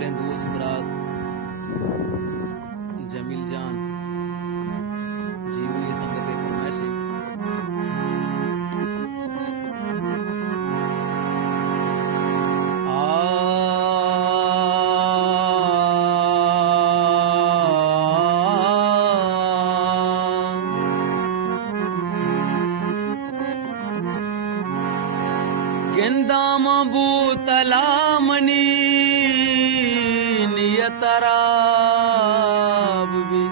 बोले दोस्त बरात जमील जान जीवनी संगत फरमाइशी गेंदाम बूतला मनी नियतराब भी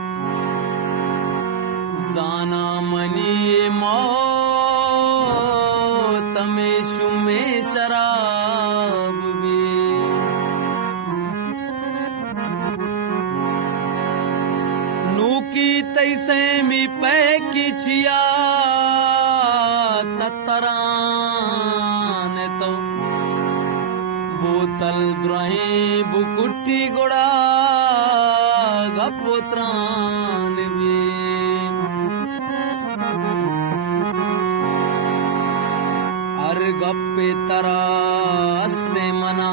जाना मनी मौत में शुमे शराब भी नूकी तैसे मी पैकी चिया ततरान तो बोतल द्रोही बुकुट्टी गोड़ा गपुत्रान भी अर गप्पे तरास्ते मना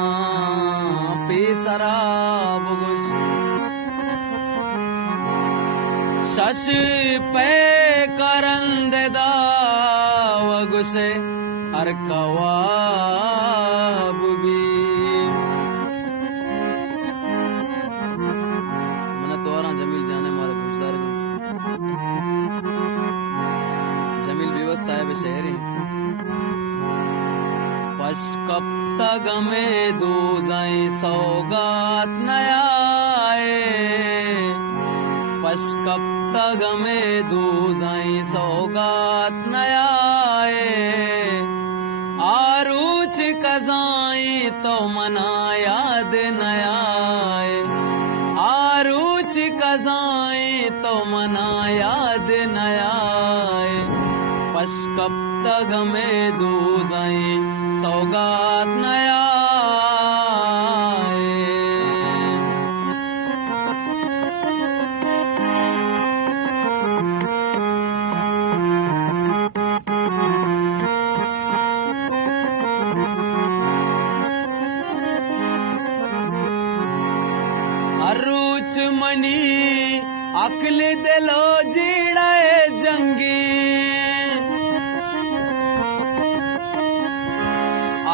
पे शराब गुश शश पे करंद दावगुसे अर कवाब भी मना तोरा जमील जाने मारे खुशदार जमील बेवस साहिब शहरी पशकप्तग में दो जाए सौगात नयाए पशकप्तग में दो जाए सौगात नयाए आरूच कजाई तो मना याद नयाए आरूच कजाई तो मना याद नयाए पशकप्तग में दो जाए सौगात नयाए अरूच मनी अकल दिलो जीड़ाए जंगी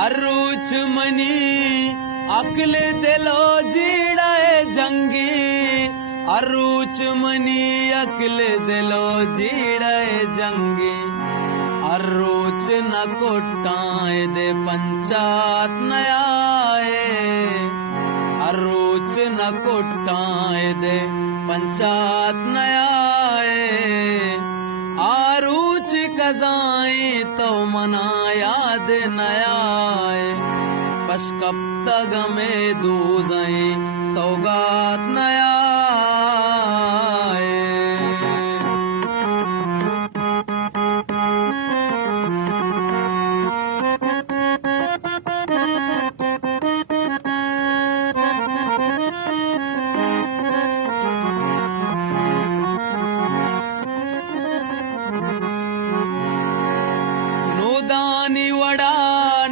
अरूच मनी अकल दिलो जीड़ाए जंगी अरूच मनी अकल दिलो जीड़ाए जंगी अरूच न कोटाए दे पंचात नयाए अरूच न कोटाए दे पंचात नयाए आरूच कजाई तो मना याद नयाए पशकप्तग में दो जाए सौगात नयाए नूदानी वड़ा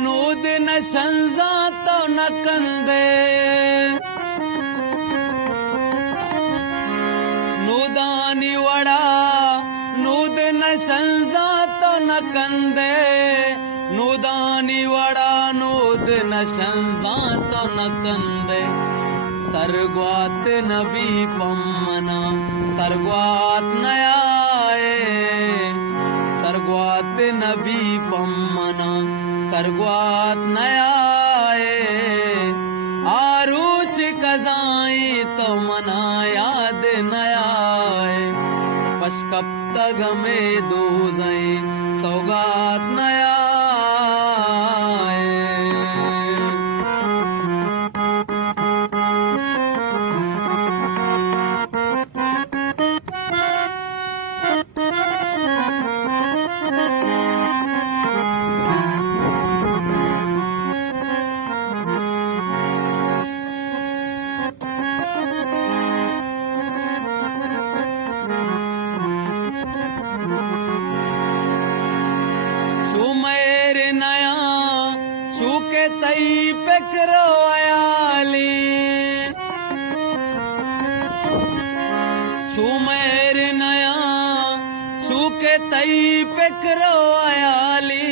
नूद न शंजा तो न कंदे नूदानी वड़ा नूद न शंजा तो न कंदे नूदानी वड़ा नूद न शंजा तो न कंदे सरग्वात नबी पम्मना सरग्वात नयाए सरग्वात नबी पम्मना सरग्वात नयाए आरूच कजाई तो मना याद नयाए पशकप्तग में दो जाए सौगात नयाए छूके तई पे करो आयाली चूमेर नया चूके तई पिकरो आयाली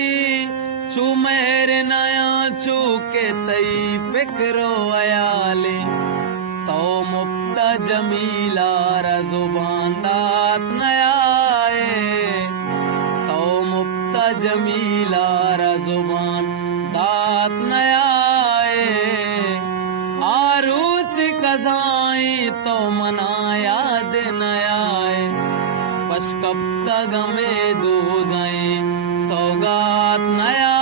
चूमेर नया चूके तई पिकरो आयाली तो मुफ्त जमीला रजुबान दात नयाए तो मुफ्त जमीला रजुबान दात नयाए आरूच कजाई तो मनाया दिन आए पश कब तक में दो जाए सौगात नया